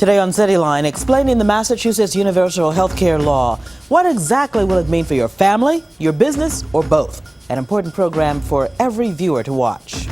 Today on CityLine, explaining the Massachusetts Universal Health Care law. What exactly will it mean for your family, your business, or both? An important program for every viewer to watch.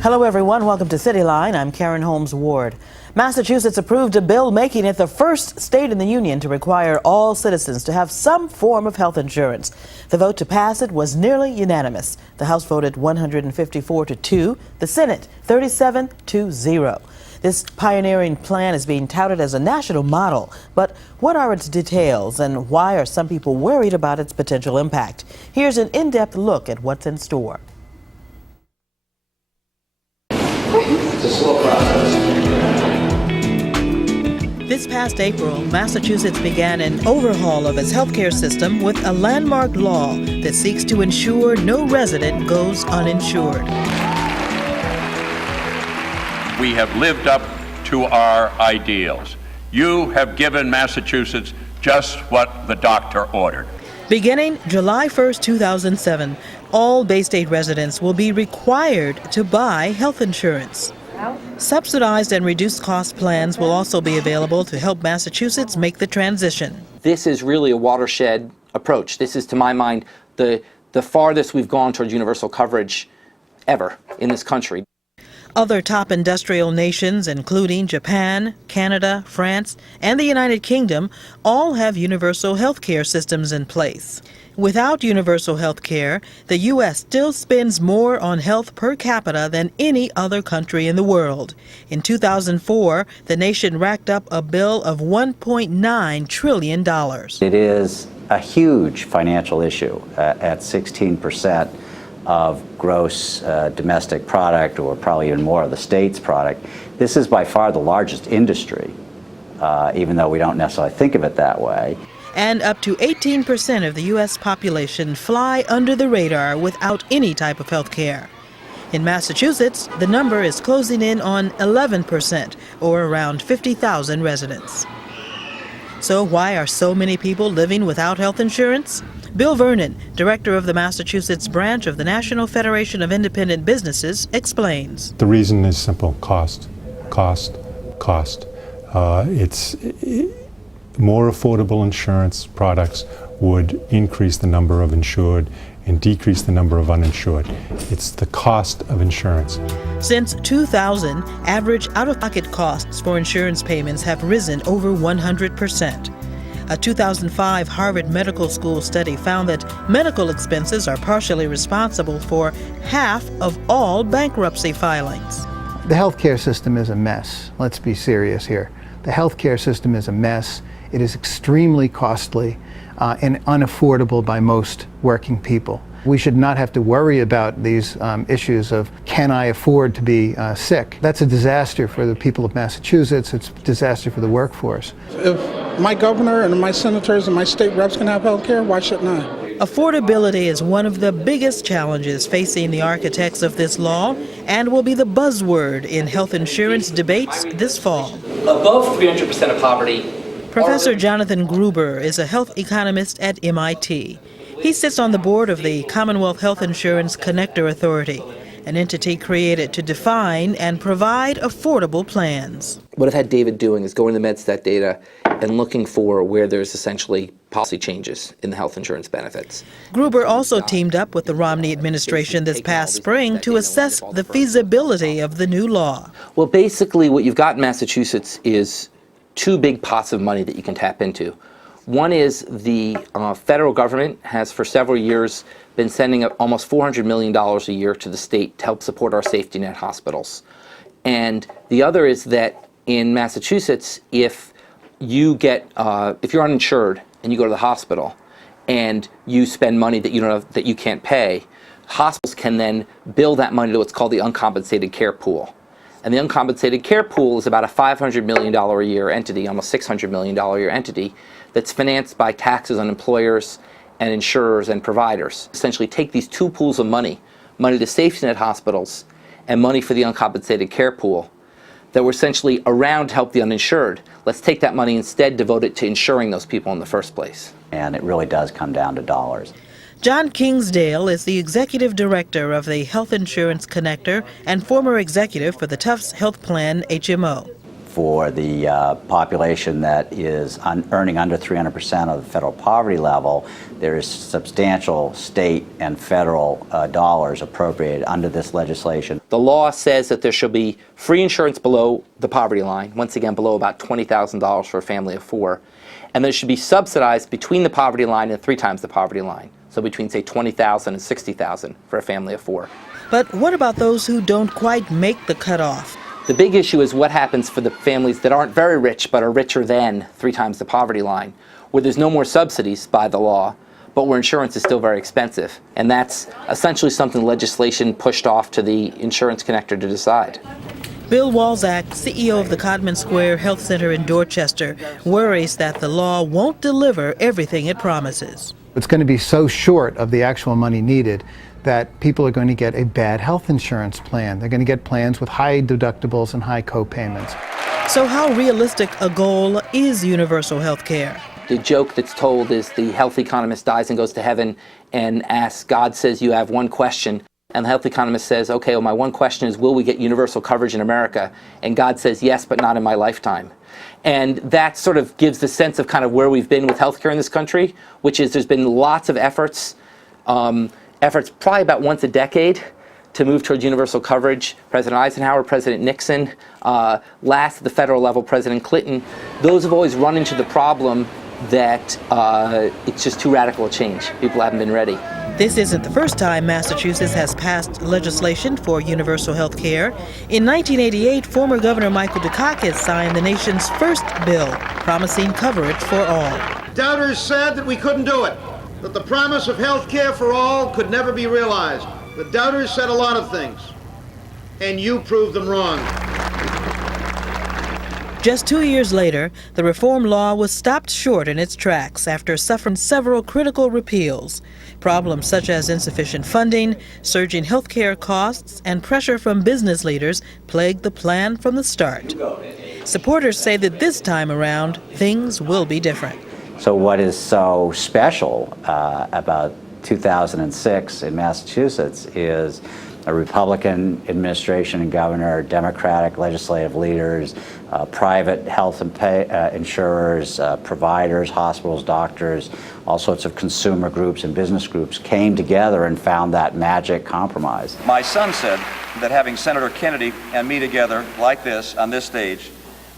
Hello everyone, welcome to CityLine. I'm Karen Holmes Ward. Massachusetts approved a bill making it the first state in the union to require all citizens to have some form of health insurance. The vote to pass it was nearly unanimous. The House voted 154-2, the Senate 37-0. This pioneering plan is being touted as a national model, but what are its details and why are some people worried about its potential impact? Here's an in-depth look at what's in store. It's a slow process. This past April, Massachusetts began an overhaul of its healthcare system with a landmark law that seeks to ensure no resident goes uninsured. We have lived up to our ideals. You have given Massachusetts just what the doctor ordered. Beginning July 1st, 2007, all Bay State residents will be required to buy health insurance. Subsidized and reduced cost plans will also be available to help Massachusetts make the transition. This is really a watershed approach. This is, to my mind, the farthest we've gone towards universal coverage ever in this country. Other top industrial nations, including Japan, Canada, France, and the United Kingdom, all have universal health care systems in place. Without universal health care, the U.S. still spends more on health per capita than any other country in the world. In 2004, the nation racked up a bill of $1.9 trillion. It is a huge financial issue at 16% of gross domestic product, or probably even more of the state's product. This is by far the largest industry, even though we don't necessarily think of it that way. And up to 18% of the U.S. population fly under the radar without any type of health care. In Massachusetts, the number is closing in on 11%, or around 50,000 residents. So why are so many people living without health insurance? Bill Vernon, director of the Massachusetts branch of the National Federation of Independent Businesses, explains. The reason is simple: cost, cost, cost. More affordable insurance products would increase the number of insured and decrease the number of uninsured. It's the cost of insurance. Since 2000, average out-of-pocket costs for insurance payments have risen over 100%. A 2005 Harvard Medical School study found that medical expenses are partially responsible for half of all bankruptcy filings. The healthcare system is a mess. Let's be serious here. The healthcare system is a mess. It is extremely costly and unaffordable by most working people. We should not have to worry about these issues of, can I afford to be sick? That's a disaster for the people of Massachusetts. It's a disaster for the workforce. If my governor and my senators and my state reps can have health care, why shouldn't I? Affordability is one of the biggest challenges facing the architects of this law and will be the buzzword in health insurance debates this fall. Above 300% of poverty. Professor Jonathan Gruber is a health economist at MIT. He sits on the board of the Commonwealth Health Insurance Connector Authority, an entity created to define and provide affordable plans. What I've had David doing is going to the MedStat data and looking for where there's essentially policy changes in the health insurance benefits. Gruber also teamed up with the Romney administration this past spring to assess the feasibility of the new law. Well, basically what you've got in Massachusetts is two big pots of money that you can tap into. One is the federal government has for several years been sending almost $400 million a year to the state to help support our safety net hospitals. And the other is that in Massachusetts, if you're uninsured and you go to the hospital and you spend money that you can't pay, hospitals can then bill that money to what's called the uncompensated care pool. And the uncompensated care pool is about a $500 million a year entity, almost $600 million a year entity, that's financed by taxes on employers and insurers and providers. Essentially take these two pools of money to safety net hospitals and money for the uncompensated care pool, that were essentially around to help the uninsured. Let's take that money instead, devote it to insuring those people in the first place. And it really does come down to dollars. John Kingsdale is the executive director of the Health Insurance Connector and former executive for the Tufts Health Plan HMO. For the population that is earning under 300% of the federal poverty level, there is substantial state and federal dollars appropriated under this legislation. The law says that there shall be free insurance below the poverty line, once again below about $20,000 for a family of 4, and there should be subsidized between the poverty line and 3 times the poverty line, so between, say, $20,000 and $60,000 for a family of 4. But what about those who don't quite make the cutoff? The big issue is what happens for the families that aren't very rich but are richer than 3 times the poverty line, where there's no more subsidies by the law, but where insurance is still very expensive. And that's essentially something legislation pushed off to the insurance connector to decide. Bill Walczak, CEO of the Codman Square Health Center in Dorchester, worries that the law won't deliver everything it promises. It's going to be so short of the actual money needed that people are going to get a bad health insurance plan. They're going to get plans with high deductibles and high co-payments. So how realistic a goal is universal health care? The joke that's told is the health economist dies and goes to heaven and asks, God says you have one question. And the health economist says, okay, well, my one question is, will we get universal coverage in America? And God says, yes, but not in my lifetime. And that sort of gives the sense of kind of where we've been with healthcare in this country, which is there's been lots of efforts probably about once a decade to move towards universal coverage. President Eisenhower, President Nixon, last at the federal level, President Clinton. Those have always run into the problem that it's just too radical a change. People haven't been ready. This isn't the first time Massachusetts has passed legislation for universal health care. In 1988, former Governor Michael Dukakis signed the nation's first bill promising coverage for all. Doubters said that we couldn't do it, that the promise of health care for all could never be realized. The doubters said a lot of things, and you proved them wrong. Just 2 years later, the reform law was stopped short in its tracks after suffering several critical repeals. Problems such as insufficient funding, surging health care costs, and pressure from business leaders plagued the plan from the start. Supporters say that this time around, things will be different. So what is so special about 2006 in Massachusetts is a Republican administration and governor, Democratic legislative leaders, private health insurers, providers, hospitals, doctors, all sorts of consumer groups and business groups came together and found that magic compromise. My son said that having Senator Kennedy and me together like this on this stage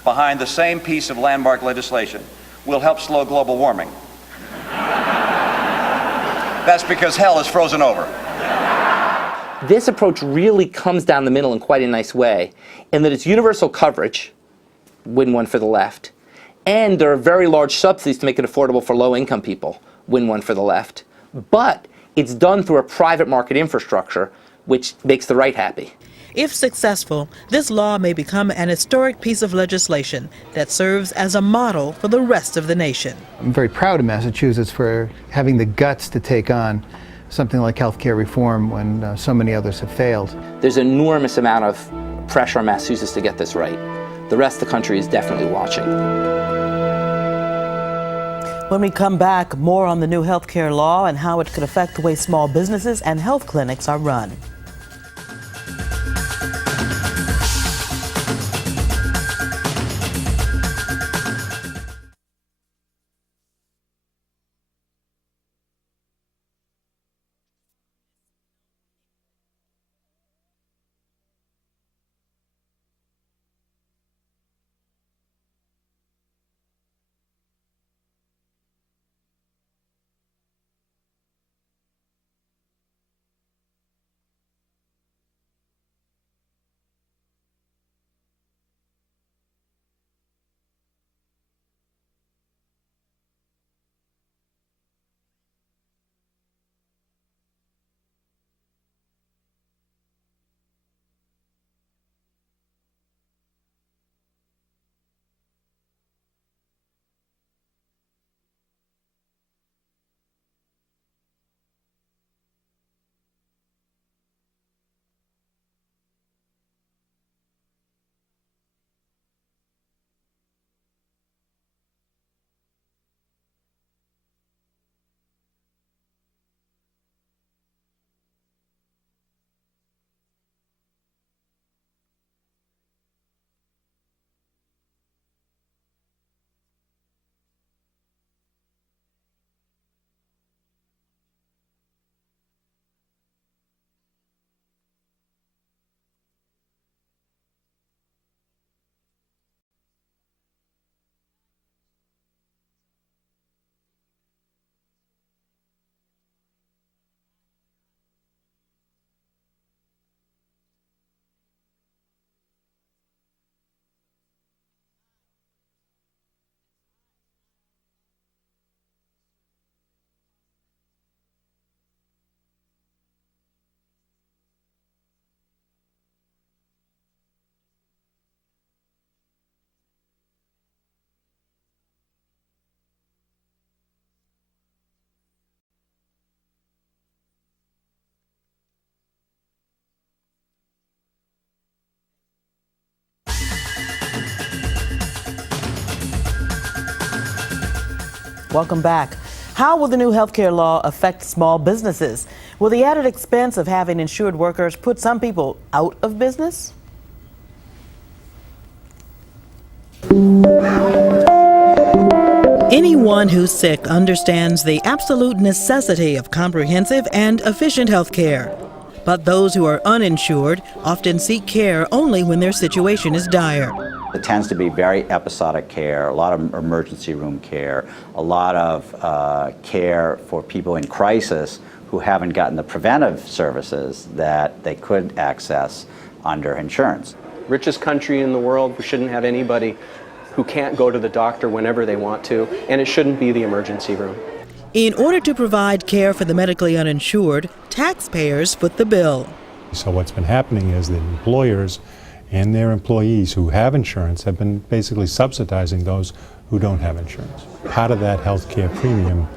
behind the same piece of landmark legislation will help slow global warming. That's because hell is frozen over. This approach really comes down the middle in quite a nice way, in that it's universal coverage, win one for the left, and there are very large subsidies to make it affordable for low-income people, win one for the left, but it's done through a private market infrastructure, which makes the right happy. If successful, this law may become an historic piece of legislation that serves as a model for the rest of the nation. I'm very proud of Massachusetts for having the guts to take on something like healthcare reform when so many others have failed. There's an enormous amount of pressure on Massachusetts to get this right. The rest of the country is definitely watching. When we come back, more on the new healthcare law and how it could affect the way small businesses and health clinics are run. Welcome back. How will the new healthcare law affect small businesses? Will the added expense of having insured workers put some people out of business? Anyone who's sick understands the absolute necessity of comprehensive and efficient health care. But those who are uninsured often seek care only when their situation is dire. It tends to be very episodic care, a lot of emergency room care, a lot of care for people in crisis who haven't gotten the preventive services that they could access under insurance. Richest country in the world, we shouldn't have anybody who can't go to the doctor whenever they want to, and it shouldn't be the emergency room. In order to provide care for the medically uninsured, taxpayers foot the bill. So what's been happening is that employers and their employees who have insurance have been basically subsidizing those who don't have insurance. Part of that health care premium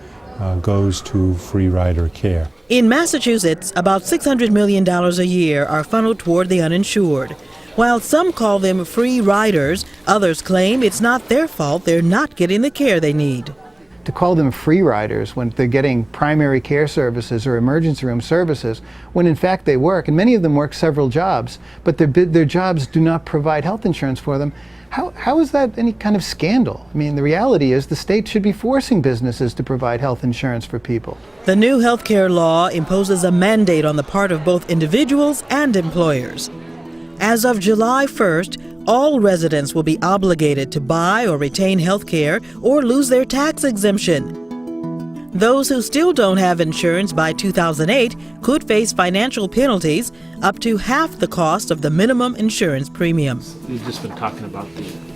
goes to free rider care. In Massachusetts, about $600 million a year are funneled toward the uninsured. While some call them free riders, others claim it's not their fault they're not getting the care they need. To call them free riders when they're getting primary care services or emergency room services, when in fact they work, and many of them work several jobs, but their jobs do not provide health insurance for them, how is that any kind of scandal? I mean, the reality is the state should be forcing businesses to provide health insurance for people. The new health care law imposes a mandate on the part of both individuals and employers. As of July 1st, all residents will be obligated to buy or retain health care or lose their tax exemption. Those who still don't have insurance by 2008 could face financial penalties up to half the cost of the minimum insurance premium. We've just been talking about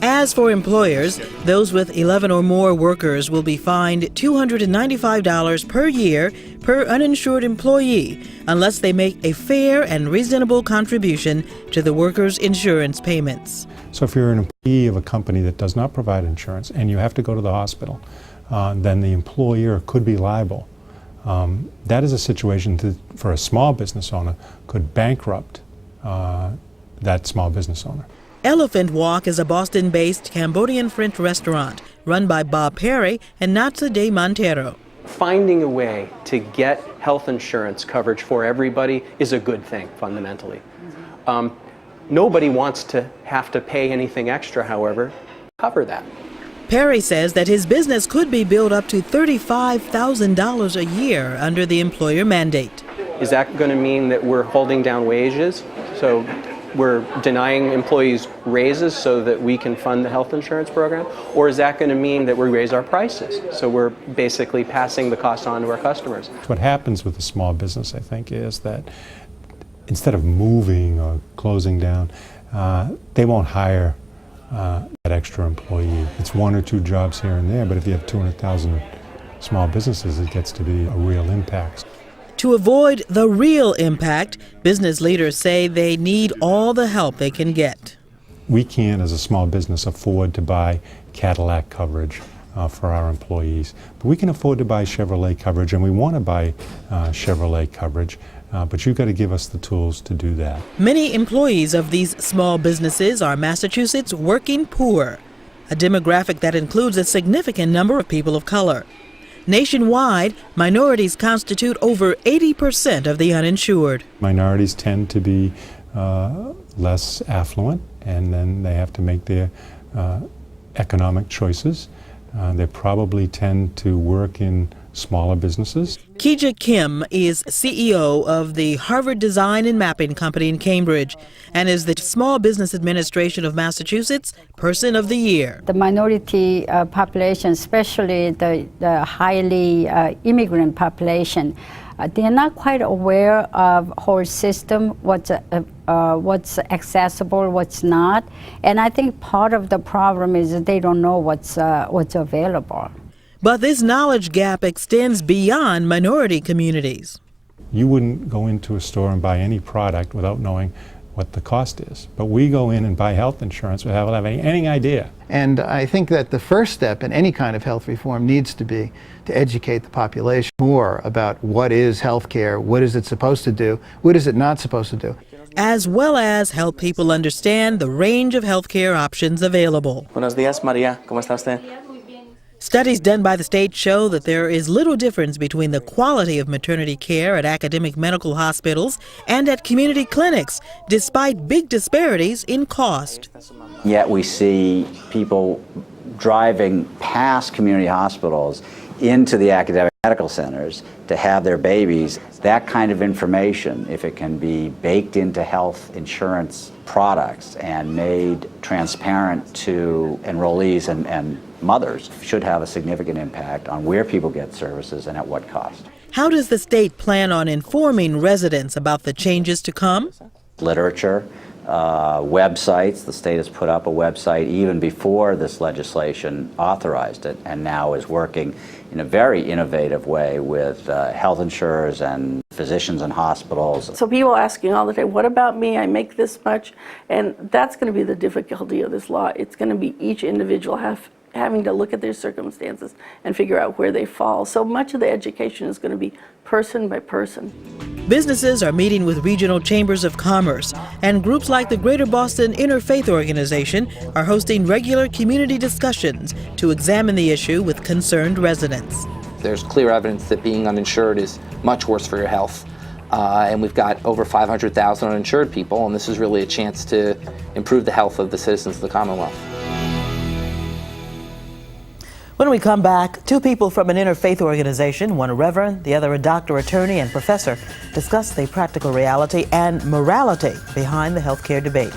As for employers, those with 11 or more workers will be fined $295 per year per uninsured employee unless they make a fair and reasonable contribution to the workers' insurance payments. So if you're an employee of a company that does not provide insurance and you have to go to the hospital, then the employer could be liable. That is a situation that, for a small business owner, could bankrupt that small business owner. Elephant Walk is a Boston-based Cambodian French restaurant run by Bob Perry and Natsa de Montero. Finding a way to get health insurance coverage for everybody is a good thing, fundamentally. Nobody wants to have to pay anything extra, however, cover that. Perry says that his business could be billed up to $35,000 a year under the employer mandate. Is that going to mean that we're holding down wages? So we're denying employees raises so that we can fund the health insurance program? Or is that going to mean that we raise our prices? So we're basically passing the cost on to our customers. What happens with a small business, I think, is that instead of moving or closing down, they won't hire that extra employee. It's one or two jobs here and there, but if you have 200,000 small businesses, it gets to be a real impact. To avoid the real impact, business leaders say they need all the help they can get. We can't, as a small business, afford to buy Cadillac coverage for our employees, but we can afford to buy Chevrolet coverage, and we want to buy Chevrolet coverage, but you've got to give us the tools to do that. Many employees of these small businesses are Massachusetts working poor, a demographic that includes a significant number of people of color. Nationwide, minorities constitute over 80% of the uninsured. Minorities tend to be less affluent, and then they have to make their economic choices. They probably tend to work in smaller businesses. Keija Kim is CEO of the Harvard Design and Mapping Company in Cambridge and is the Small Business Administration of Massachusetts Person of the Year. The minority population, especially the highly immigrant population, they're not quite aware of whole system, what's accessible, what's not, and I think part of the problem is that they don't know what's available. But this knowledge gap extends beyond minority communities. You wouldn't go into a store and buy any product without knowing what the cost is. But we go in and buy health insurance without having any idea. And I think that the first step in any kind of health reform needs to be to educate the population more about what is health care, what is it supposed to do, what is it not supposed to do. As well as help people understand the range of health care options available. Buenos días, María. ¿Cómo está usted? Studies done by the state show that there is little difference between the quality of maternity care at academic medical hospitals and at community clinics, despite big disparities in cost. Yet we see people driving past community hospitals into the academic medical centers to have their babies. That kind of information, if it can be baked into health insurance products and made transparent to enrollees and mothers, should have a significant impact on where people get services and at what cost. How does the state plan on informing residents about the changes to come? Literature, websites. The state has put up a website even before this legislation authorized it, and now is working in a very innovative way with health insurers and physicians and hospitals. So people asking all the time, what about me? I make this much. And that's going to be the difficulty of this law. It's going to be each individual having to look at their circumstances and figure out where they fall. So much of the education is going to be person by person. Businesses are meeting with regional chambers of commerce, and groups like the Greater Boston Interfaith Organization are hosting regular community discussions to examine the issue with concerned residents. There's clear evidence that being uninsured is much worse for your health. And we've got over 500,000 uninsured people, and this is really a chance to improve the health of the citizens of the Commonwealth. When we come back, two people from an interfaith organization, one a reverend, the other a doctor, attorney, and professor, discuss the practical reality and morality behind the healthcare debate.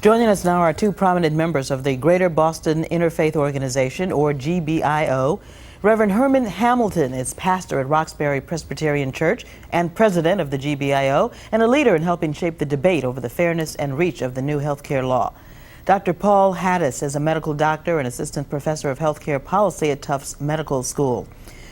Joining us now are two prominent members of the Greater Boston Interfaith Organization, or GBIO. Reverend Herman Hamilton is pastor at Roxbury Presbyterian Church and president of the GBIO, and a leader in helping shape the debate over the fairness and reach of the new healthcare law. Dr. Paul Haddis is a medical doctor and assistant professor of healthcare policy at Tufts Medical School.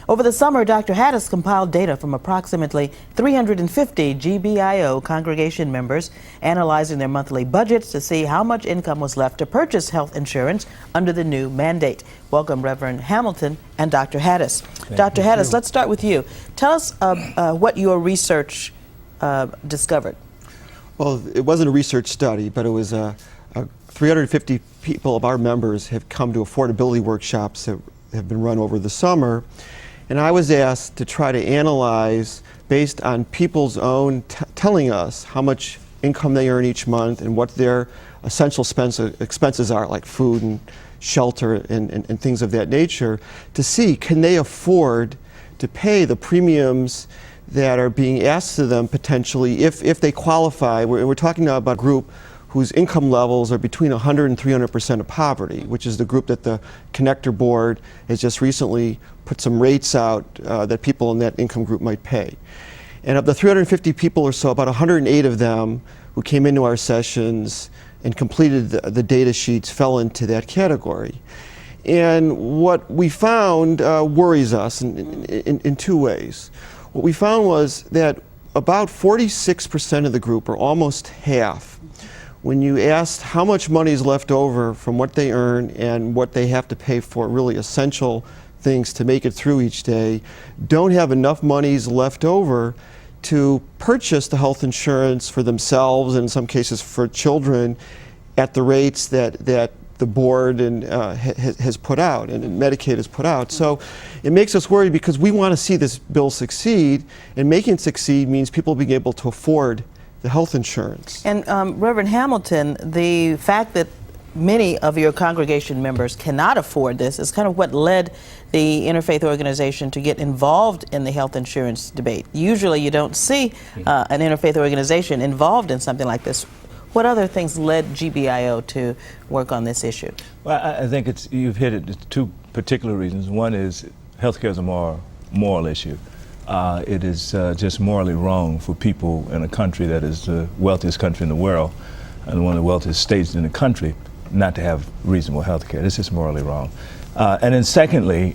Over the summer, Dr. Haddis compiled data from approximately 350 GBIO congregation members, analyzing their monthly budgets to see how much income was left to purchase health insurance under the new mandate. Welcome, Reverend Hamilton and Dr. Haddis. Dr. Haddis, let's start with you. Tell us what your research discovered. Well, it wasn't a research study, but it was 350 people of our members have come to affordability workshops that have been run over the summer. And I was asked to try to analyze, based on people's own telling us how much income they earn each month and what their essential expenses are, like food and shelter and things of that nature, to see, can they afford to pay the premiums that are being asked of them potentially if they qualify. We're talking now about a group whose income levels are between 100 and 300% of poverty, which is the group that the Connector Board has just recently put some rates out that people in that income group might pay. And of the 350 people or so, about 108 of them who came into our sessions and completed the data sheets fell into that category. And what we found worries us in two ways. What we found was that about 46% of the group, or almost half, when you asked how much money is left over from what they earn and what they have to pay for really essential things to make it through each day, don't have enough monies left over to purchase the health insurance for themselves and in some cases for children at the rates that the board and has put out and Medicaid has put out. So it makes us worried because we want to see this bill succeed, and making it succeed means people being able to afford the health insurance. And Reverend Hamilton, the fact that many of your congregation members cannot afford this is kind of what led the interfaith organization to get involved in the health insurance debate. Usually you don't see an interfaith organization involved in something like this. What other things led GBIO to work on this issue? Well, I think you've hit it. It's two particular reasons. One is healthcare is a moral issue. It is just morally wrong for people in a country that is the wealthiest country in the world and one of the wealthiest states in the country not to have reasonable healthcare. It's just morally wrong. And then secondly,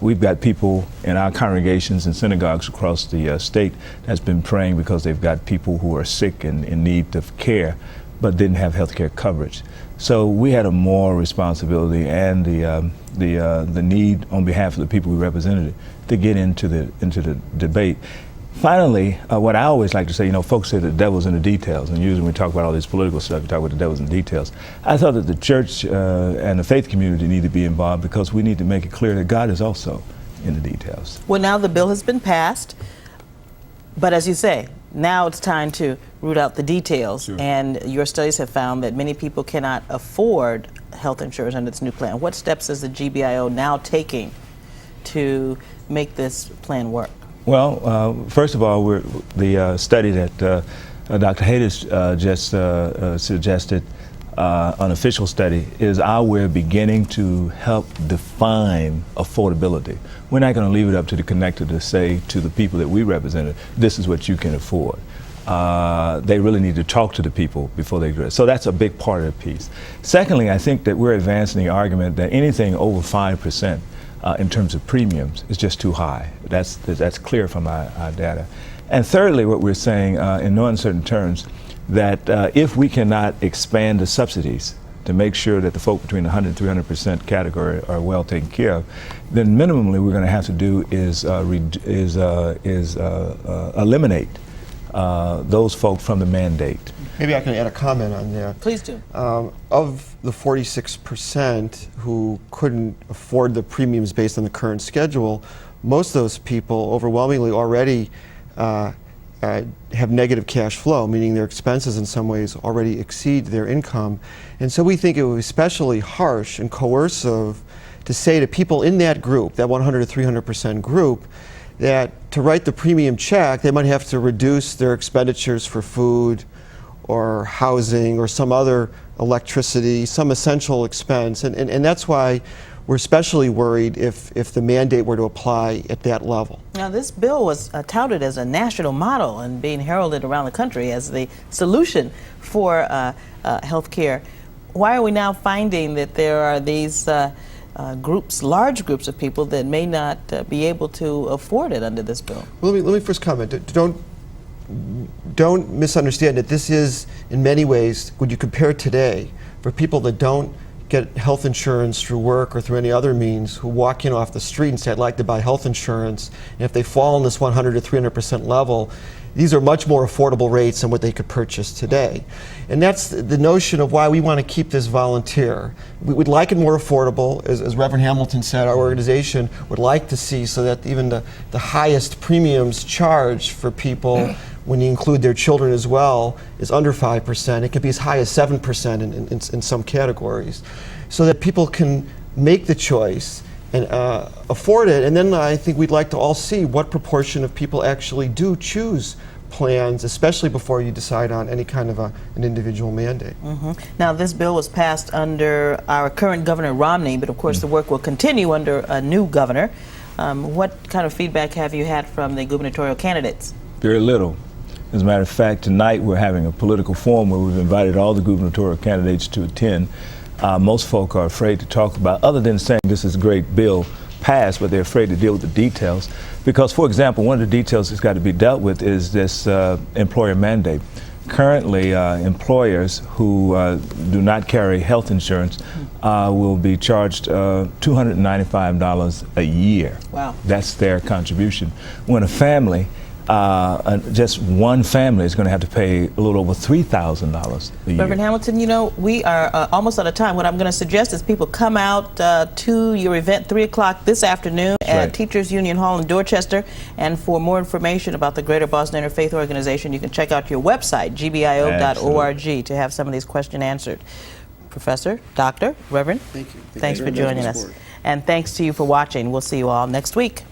we've got people in our congregations and synagogues across the state that's been praying because they've got people who are sick and in need of care but didn't have health care coverage. So we had a moral responsibility and the need on behalf of the people we represented to get into the debate. Finally, what I always like to say, folks say the devil's in the details, and usually when we talk about all this political stuff, we talk about the devil's in the details. I thought that the church and the faith community need to be involved because we need to make it clear that God is also in the details. Well, now the bill has been passed, but as you say, now it's time to root out the details. Sure. And your studies have found that many people cannot afford health insurance under this new plan. What steps is the GBIO now taking to make this plan work? Well, first of all, the study that Dr. Haydes just suggested, an official study, is our way of beginning to help define affordability. We're not going to leave it up to the connector to say to the people that we represented, this is what you can afford. They really need to talk to the people before they do it. So that's a big part of the piece. Secondly, I think that we're advancing the argument that anything over 5% in terms of premiums is just too high. That's clear from our data. And thirdly, what we're saying in no uncertain terms, that if we cannot expand the subsidies to make sure that the folk between the 100 and 300% category are well taken care of, then minimally we're going to have to do is eliminate those folk from the mandate. Maybe I can add a comment on that. Please do. Of the 46% who couldn't afford the premiums based on the current schedule, most of those people overwhelmingly already have negative cash flow, meaning their expenses in some ways already exceed their income. And so we think it would be especially harsh and coercive to say to people in that group, that 100 to 300% group, that to write the premium check, they might have to reduce their expenditures for food or housing or some other electricity, some essential expense. And that's why we're especially worried if the mandate were to apply at that level. Now, this bill was touted as a national model and being heralded around the country as the solution for health care. Why are we now finding that there are these groups, large groups of people that may not be able to afford it under this bill? Well, let me first comment. Don't misunderstand that this is, in many ways, when you compare today, for people that don't get health insurance through work or through any other means, who walk in off the street and say, I'd like to buy health insurance, and if they fall in this 100 to 300% level, these are much more affordable rates than what they could purchase today. And that's the notion of why we want to keep this volunteer. We would like it more affordable, as Reverend Hamilton said. Our organization would like to see so that even the highest premiums charged for people, when you include their children as well, is under 5%. It could be as high as 7% in some categories, so that people can make the choice and afford it. And then I think we'd like to all see what proportion of people actually do choose plans, especially before you decide on any kind of an individual mandate. Now, this bill was passed under our current Governor Romney, but of course the work will continue under a new governor. What kind of feedback have you had from the gubernatorial candidates? Very little. As a matter of fact, tonight we're having a political forum where we've invited all the gubernatorial candidates to attend. Most folk are afraid to talk about, other than saying this is a great bill passed, but they're afraid to deal with the details. Because, for example, one of the details that's got to be dealt with is this employer mandate. Currently, employers who do not carry health insurance will be charged $295 a year. Wow. That's their contribution. When a family, just one family, is going to have to pay a little over $3,000 a year. Reverend Hamilton, you know, we are almost out of time. What I'm going to suggest is people come out to your event 3 o'clock this afternoon at Teachers Union Hall in Dorchester. And for more information about the Greater Boston Interfaith Organization, you can check out your website, gbio.org, to have some of these questions answered. Professor, Doctor, Reverend, Thank you. Thanks for joining us. And thanks to you for watching. We'll see you all next week.